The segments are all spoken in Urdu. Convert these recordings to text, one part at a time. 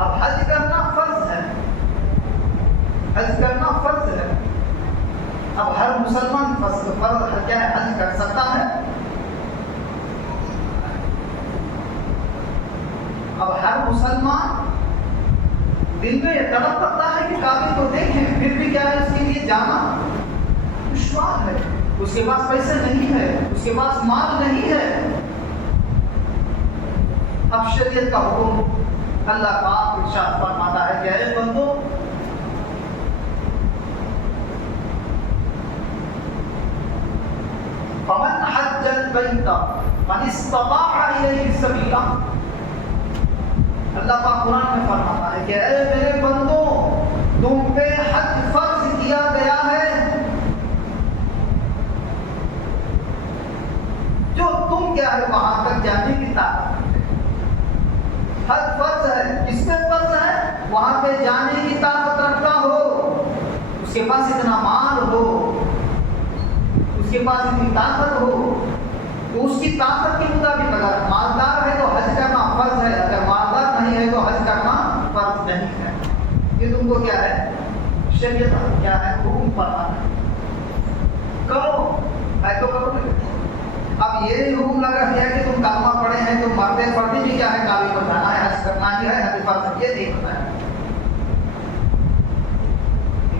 اب حج کرنا فرض ہے، حج کرنا فرض ہے. اب ہر مسلمان فرض کیا ہے، حج کر سکتا ہے. اب ہر مسلمان دل میں یہ تڑپ کرتا ہے کہ کعبے کو دیکھیں، پھر بھی کیا ہے اس کے لیے جانا دشوار ہے. اس کے پاس پیسے نہیں ہے، اس کے پاس مال نہیں ہے. اب شریعت کا حکم اللہ پاک ارشاد فرماتا ہے کہ اے بندو، فمن حج البیت من استطاع الیہ سبیلا. اللہ پاک قرآن میں فرماتا ہے کہ اے میرے بندو، تم پہ حج فرض کیا گیا ہے جو تم کیا ہے وہاں تک جانے کی طاقت. حج فرض ہے، کس پہ فرض ہے؟ وہاں پہ جانے کی طاقت رکھتا ہو، اس کے پاس اتنا مال ہو، اس کے پاس اتنی طاقت ہو. تو اس کی طاقت کے مطابق اگر مالدار ہے تو حج کرنا فرض ہے، اگر مالدار نہیں ہے تو حج کرنا فرض نہیں ہے. یہ تم کو کیا ہے، شریعت کیا ہے حکم فرمانا ہے. کرو ہے تو کرو. اب یہ حکم لگا دیا کہ تم کلمہ پڑھے ہیں، تم مرتے پڑھتے بھی کیا ہے کعبے پر جانا ہے، حج کرنا ہی ہے، حج فرض. یہ نہیں بتایا،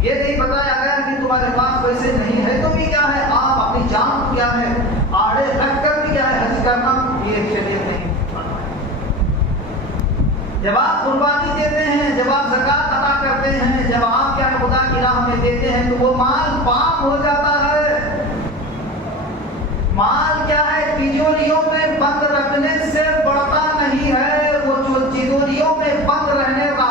یہ نہیں بتایا گیا کہ تمہارے پاس پیسے نہیں ہے تو بھی کیا ہے آپ اپنی جان کو کیا ہے آڑے رکھ کر بھی کیا ہے حج کرنا. یہ شریعت نہیں. جب آپ قربانی دیتے ہیں، جب آپ زکات ادا کرتے ہیں، جب آپ کیا خدا کی راہ میں دیتے ہیں تو وہ مال پاک ہو جاتا ہے. مال کیا ہے تجوریوں میں بند رکھنے سے بڑھتا نہیں ہے. وہ جو تجوریوں میں بند رہنے کا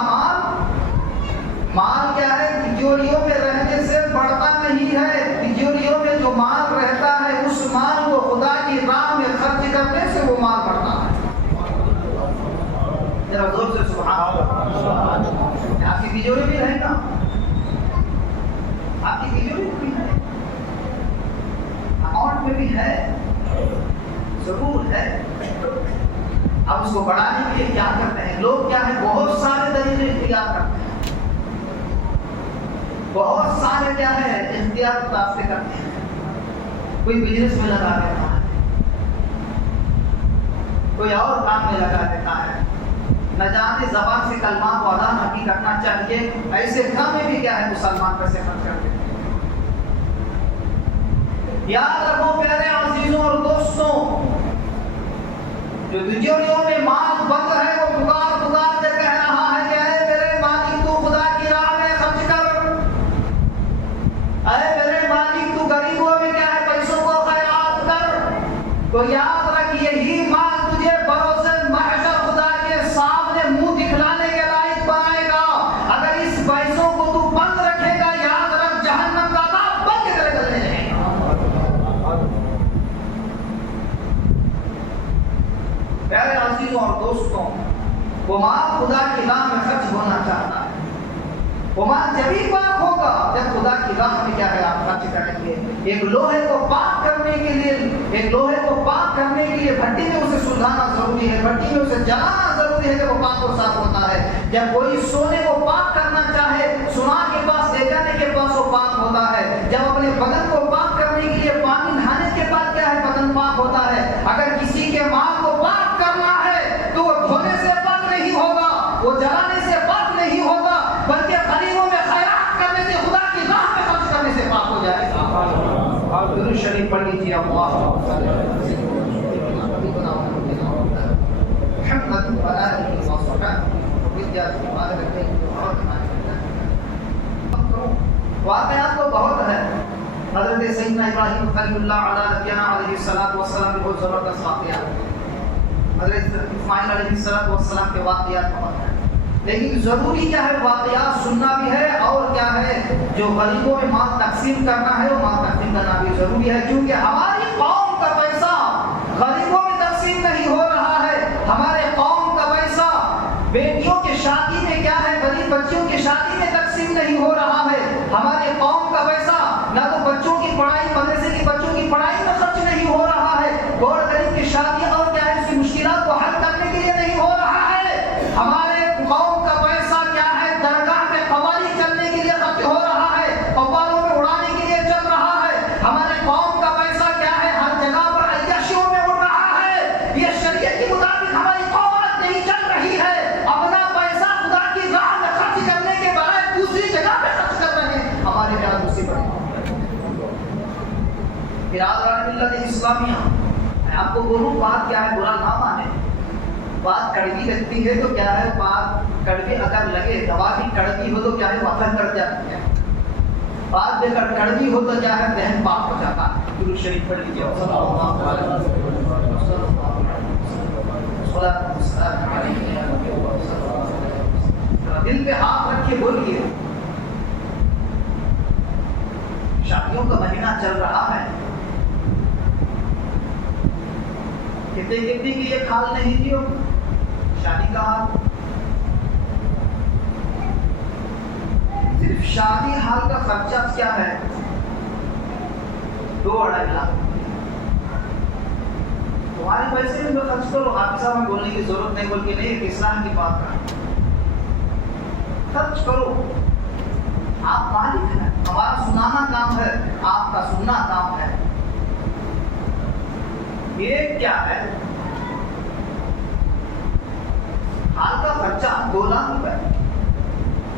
مال کیا ہے تجوریوں میں رہنے سے بڑھتا نہیں ہے. تجوریوں میں جو مال رہتا ہے اس مال کو خدا کی راہ میں خرچ کرنے سے وہ مال بڑھتا ہے. ذرا زور سے سبحان اللہ. آپ کی تجوری بھی رہے گا، آپ کی تجوری بھی ہے، اکاؤنٹ میں بھی ہے، ضرور ہے. اب اس کو بڑھانے کے لیے کیا کرتے ہیں لوگ، کیا ہے بہت سارے طریقے اختیار کرتے ہیں، بہت سارے کیا ہے اختیار راستے کرتے ہیں. کوئی بزنس میں لگا دیتا ہے، کوئی اور کام میں لگا دیتا ہے. نہ جانے زبان سے کلمات کو ادا نہیں کرنا چاہیے، ایسے کام میں بھی کیا ہے مسلمان پیسے خرچ کرتے ہیں. یاد رکھو پیارے عزیزوں اور دوستوں، جو تجوریوں میں مال بند ہے وہ پکار پکار کے کہہ رہا ہے کہ اے میرے مالک تو خدا کی راہ میں خرچ کر، اے میرے مالک تو غریبوں میں کیا ہے پیسوں کو خیرات کر. تو یاد رکھ یہی مال تجھے بروز محشر خدا کے سامنے منہ دکھلانے کے لائق بنائے گا. اگر اس پیسوں کو تو بند رکھے گا، یاد رکھ جہنم کا عذاب بند کرے چلنے جائے گا. پیارے عزیزوں اور دوستوں، وہ مال خدا کی راہ میں خرچ ہونا چاہتا ہے. وہ مال جبھی پاک ہوگا جب خدا کی راہ میں کیا ہے آپ خرچ کریں گے. ایک لوہے کو پاک کرنے کے لیے، ایک لوہے کو پاک کرنے کے لیے بھٹی میں اسے سلجھانا ضروری ہے، بھٹی میں اسے جلانا ضروری ہے کہ وہ پاک اور صاف ہوتا ہے. جب کوئی سونے کو پاک کرنا چاہے، سونار کے پاس لے جانے کے پاس وہ پاک ہوتا ہے. جب اپنے بدن کو پاک کرنے کے لیے پانی نہانے کے بعد کیا ہے بدن پاک ہوتا ہے. اگر کسی کے مال کو پاک کرنا ہے تو وہ دھونے سے پاک نہیں ہوگا، وہ جلانے سے پاک نہیں ہوگا، بلکہ غریبوں میں خیرات کرنے سے، خدا کی راہ میں خرچ کرنے سے پاک ہو جائے گا. درود شریف پڑھ لیجیے. واقعات تو بہت ہے. حضرت سیدنا ابراہیم خلیل اللہ علیہ السلام کی بہت زبردست واقعات، حضرت اسماعیل علیہ السلام کے واقعات بہت ہیں. لیکن ضروری کیا ہے واقعات سننا بھی ہے، اور کیا ہے جو غریبوں میں مال تقسیم کرنا ہے وہ مال تقسیم کرنا بھی ضروری ہے. کیونکہ ہماری قوم کا پیسہ غریبوں میں تقسیم نہیں ہو رہا ہے. ہمارے قوم کا پیسہ بیٹیوں کی شادی میں کیا ہے غریب بچیوں کی شادی میں تقسیم نہیں ہو رہا ہے. ہمارے قوم کا پیسہ نہ تو بچوں کی پڑھائی، مدرسے کی بچوں کی پڑھائی میں خرچ نہیں ہو رہا ہے، اور غریب کی شادی اور کیا ہے اس کی مشکلات کو حل کرنے کے لیے نہیں ہو رہا ہے. ہمارے قوم کا پیسہ کیا ہے درگاہ میں قوالی چلنے کے لیے خرچ ہو رہا ہے، قوالوں میں اڑانے کے لیے چل رہا ہے. ہمارے قوم کا پیسہ کیا ہے ہر جگہ پر عیاشیوں میں اڑ رہا ہے. یہ شریعت کے مطابق ہماری قوم آج نہیں چل رہی ہے. اپنا پیسہ خدا کی راہ میں خرچ کرنے کے بجائے دوسری جگہ پہ خرچ کر رہے ہیں. ہمارے یہاں دوسری بڑی ملت اسلامیہ. میں آپ کو بولوں بات کیا ہے، برا نہ مانے، بات کڑوی لگتی ہے تو کیا ہے، بات کڑوی اگر لگے، دوا بھی کڑوی ہو تو کیا ہے وفر کر جاتی ہے. بات بے کڑوی ہو تو کیا ہے ذہن پاک ہو جاتا ہے. درود شریف پڑھ لیجیے. دل پہ ہاتھ رکھ کے بولیے. شادیوں کا مہینہ چل رہا ہے، کتنے کتنے کی یہ حال نہیں تھی شادی کا حال. صرف شادی حال کا خرچہ کیا ہے 2-2.5 لاکھ. تمہارے پیسے میں تو خرچ کرو، حافظ صاحب میں بولنے کی ضرورت نہیں، بول کے نہیں اسلام کی بات کر خرچ کرو. آپ مالک ہیں، ہمارا سنانا کام ہے، آپ کا سننا کام ہے. یہ کیا ہے حال کا خرچہ 2 لاکھ روپے،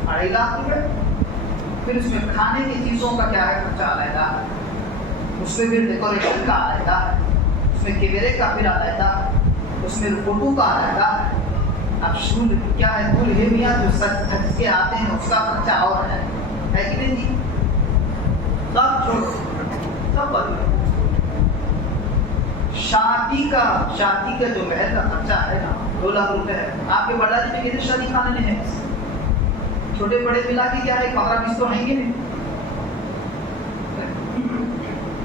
2.5 لاکھ روپے. پھر اس میں کھانے کی چیزوں کا کیا ہے خرچہ علیحدہ، اس میں پھر ڈیکوریشن کا علیحدہ، اس میں کیمرے کا پھر علیحدہ، اس میں فوٹو کا علیحدہ. اب شول کیا ہے دلہے میاں جو سج کے آتے ہیں اس کا خرچہ اور ہے کہ نہیں جی. سب چھوڑو، سب بدلو. شادی کا جو مہر کا خرچہ ہے نا 2 لاکھ روپے ہے. آپ کے بڑا جی میں کتنے شادی خانے ہیں، چھوٹے بڑے ملا کے کیا ہے 15-20 تو ہیں گے نہیں.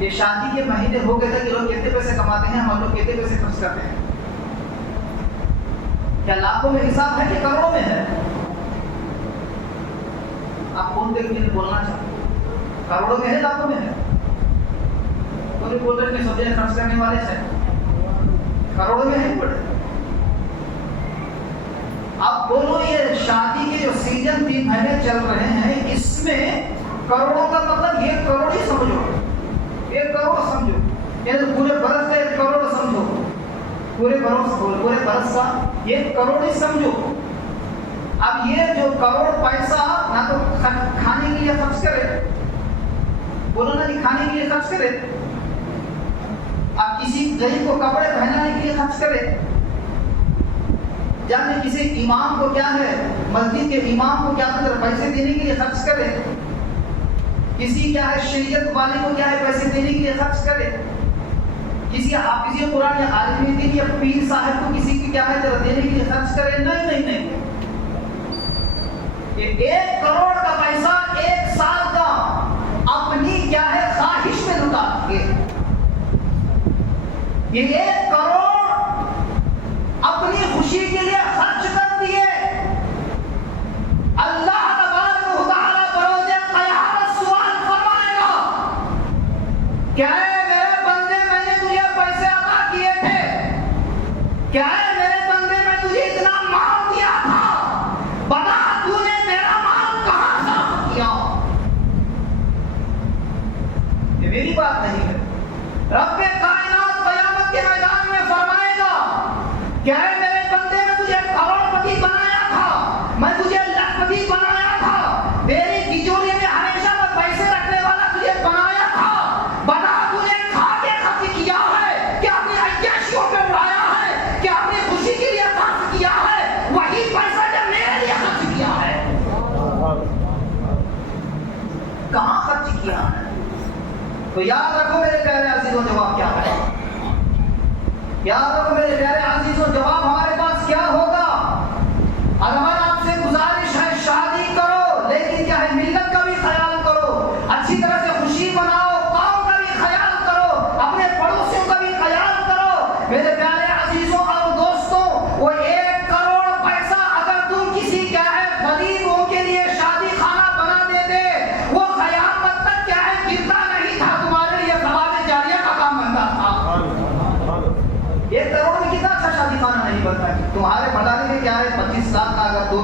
یہ شادی کے مہینے ہو گئے تھے کہ لوگ کتنے پیسے کماتے ہیں، ہم لوگ کتنے پیسے خرچ کرتے ہیں. کیا لاکھوں میں حساب ہے کہ کروڑوں میں ہے؟ آپ کون دیکھ کے بولنا چاہتے ہیں کروڑوں میں ہے لاکھوں میں ہے؟ کوئی بول رہے کہ سبزیاں خرچ کرنے والے سے کروڑوں میں ہے پڑے. آپ بولو یہ شادی کے جو سیزن 3 مہینے چل رہے ہیں اس میں کروڑوں کا مطلب 1 کروڑ ہی سمجھو، 1 کروڑ سمجھو، یعنی پورے برس کا 1 کروڑ سمجھو، پورے برس کا 1 کروڑ ہی سمجھو. اب یہ جو کروڑ پیسہ نہ تو کھانے کے لیے خرچ کرے، بولو نا جی کھانے کے لیے خرچ کرے، اب کسی غریب کو کپڑے پہنانے کے لیے خرچ کرے، جب کسی امام کو کیا ہے مسجد کے امام کو کیا پیسے دینے کے لیے خرچ کرے، کسی کیا ہے شریعت والے کو کیا ہے پیسے دینے کے لیے خرچ کرے، کسی حافظ قرآن یا عالم کے لیے پیر صاحب کو کسی کی کیا ہے دینے کے لیے خرچ کرے. نہیں یہ 1 کروڑ کا پیسہ 1 سال کا اپنی کیا ہے خواہش میں لٹا دیے. یہ 1 کروڑ اپنی خوشی کے لیے خرچ کر دیے. اللہ تبارک و تعالی بروز قیامت سوال فرمائے گا کیا ہے میرے بندے میں نے تجھے پیسے عطا کیے تھے، کیا ہے میرے بندے میں تجھے اتنا مال دیا تھا، بتا تو نے میرا مال کہاں صرف کیا. یہ میری بات نہیں ہے. رب کائنات قیامت کے میدان میں فرمائے گا کیا ہے میرے بندے میں تجھے کروڑپتی بنایا تھا، میں تجھے لاکھپتی بنایا تھا، میری تجوری میں ہمیشہ میں پیسے رکھنے والا تجھے بنایا تھا، بنا تجھے کھا کے خرچ کیا ہے کہ اپنی عیاشیوں پہ اڑایا ہے کہ اپنی خوشی کے لیے خرچ کیا ہے، وہی پیسہ جب میرے لیے خرچ کیا ہے کہاں خرچ کیا ہے. تو یاد رکھو میرے پیارے عزیزوں جواب کیا ہے، یاد رکھو میرے پیارے عزیزوں جواب ہمارے پاس کیا ہوگا. ہمارا آپ سے گزارش ہے شادی کرو لیکن کیا ہے ملت کا بھی خیال کرو، اچھی طرح سے خوشی مناؤ، قوم کا بھی خیال کرو، اپنے پڑوسیوں کا بھی خیال کرو. میرے پیارے عزیزوں اور دوستوں وہ 1 کروڑ پیسہ اگر تم کسی کیا ہے غریبوں کے لیے شادی خانہ بنا دیتے وہ قیامت تک کیا ہے گرتا نہیں تھا، تمہارے لیے ثواب جاریہ کا کام بنتا تھا. 1 کروڑ میں کتنا اچھا شادی خانہ نہیں بنتا ہے. تمہارے بڑھانے میں کیا ہے 25 لاکھ کا اگر 2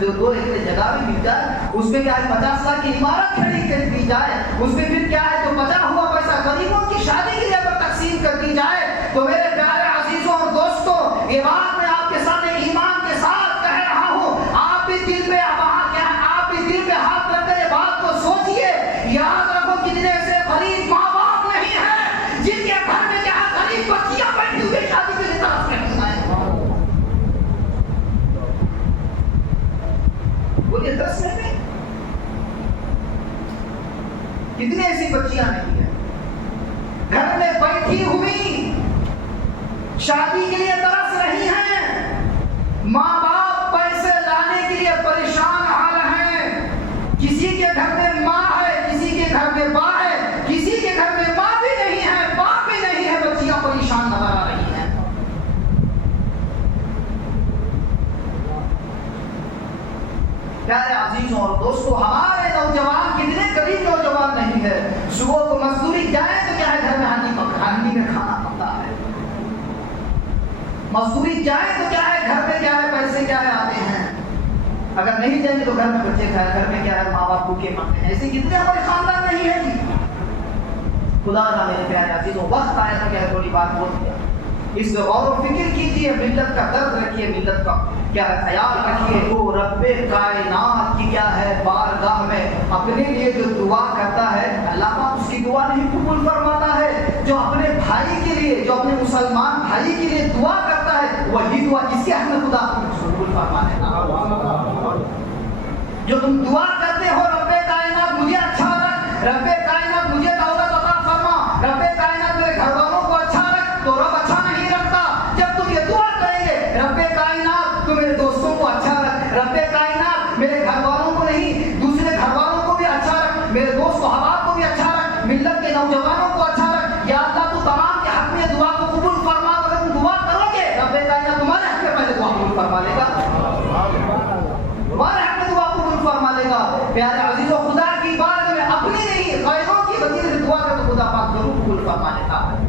دو ایکڑ جگہ بھی مل جائے، اس میں کیا ہے 50 لاکھ کی عمارت کھڑی کر دی جائے، اس میں پھر کیا ہے تو بچا ہوا پیسہ غریبوں کی شادی کے لیے اگر تقسیم کر دی جائے، تو میرے پیارے عزیزوں اور دوستوں، یہ بات میں آپ کے سامنے ایمان کے ساتھ کہہ رہا ہوں، آپ بھی دل پہ ہاتھ رکھ کر یہ بات کو سوچئے، یاد رکھو کتنے ایسے غریب ماں باپ نہیں ہیں جن کے گھر میں کیا غریب بچیاں بیٹھی ہوئی شادی کے لیے طرف نہیں آئے، بولیے 10 میں نہیں، کتنے ایسی بچیاں نہیں ہیں گھر میں بیٹھی ہوئی شادی کے لیے ترس رہی ہیں، ماں باپ پیسے لانے کے لیے پریشان حال ہیں، کسی کے گھر میں ماں ہے، کسی کے گھر میں باپ ہے، کسی کے گھر میں ماں بھی نہیں ہے، باپ بھی نہیں ہے، بچیاں پریشان نظر آ رہی ہیں۔ پیارے عزیزوں اور دوستوں، ہمارے نوجوان کتنے غریب نوجوان نہیں ہے، صبح کو مزدوری جائے تو کیا ہے گھر میں ہانڈی میں کھانا پکتا ہے، مزدوری جائے تو کیا ہے گھر میں کیا ہے پیسے کیا ہے آتے ہیں، اگر نہیں جائیں گے تو گھر میں بچے کھائے، گھر میں کیا ہے ماں باپ بھوکے مرتے ہیں، ایسے کتنے ہمارے خاندان نہیں ہے جی۔ خدا نہ میرے پیارے عزیزوں، وقت آیا تو کیا ہے تھوڑی بات بول دیا، اس پہ غور و فکر کیجیے، ملت کا درد رکھیے، ملت کا کیا ہے خیال رکھیے، وہ رب کائنات کی کیا ہے بارگاہ میں اپنے لیے جو دعا کرتا ہے، اللہ پاک اس کی دعا نہیں قبول فرماتا ہے، جو اپنے بھائی کے لیے، جو اپنے مسلمان بھائی کے لیے دعا کرتا ہے، وہی دعا اس کے حق میں خدا قبول فرمانے گا۔ جو تم دعا کرتے ہو رب کائنات مجھے اچھا رکھ، رب کائنات مجھے دولت عطا فرما، رب کائنات میرے گھر والوں کو اچھا رکھ، تو رب اچھا نہیں رکھتا۔ جب تم یہ دعا کریں گے رب کائنات تو میرے دوستوں کو اچھا رکھ، رب کائنات میرے گھر والوں کو نہیں دوسرے گھر والوں کو بھی اچھا رکھ، میرے دوست و احباب کو بھی اچھا رکھ، ملت کے نوجوانوں کو اچھا رکھ، یا اللہ تو تمام کے حق میں دعا کو قبول فرما، اگر تم دعا کرو گے رب کائنات تمہارے حق میں پہلے دعا قبول فرما لے گا، تمہارے حق میں دعا قبول فرما لے گا۔ پیارے عزیزوں، خدا کی بارگاہ میں اپنی نہیں غیروں کی وسیلے سے دعا کر تو خدا پاک ضرور قبول فرما لیتا ہے۔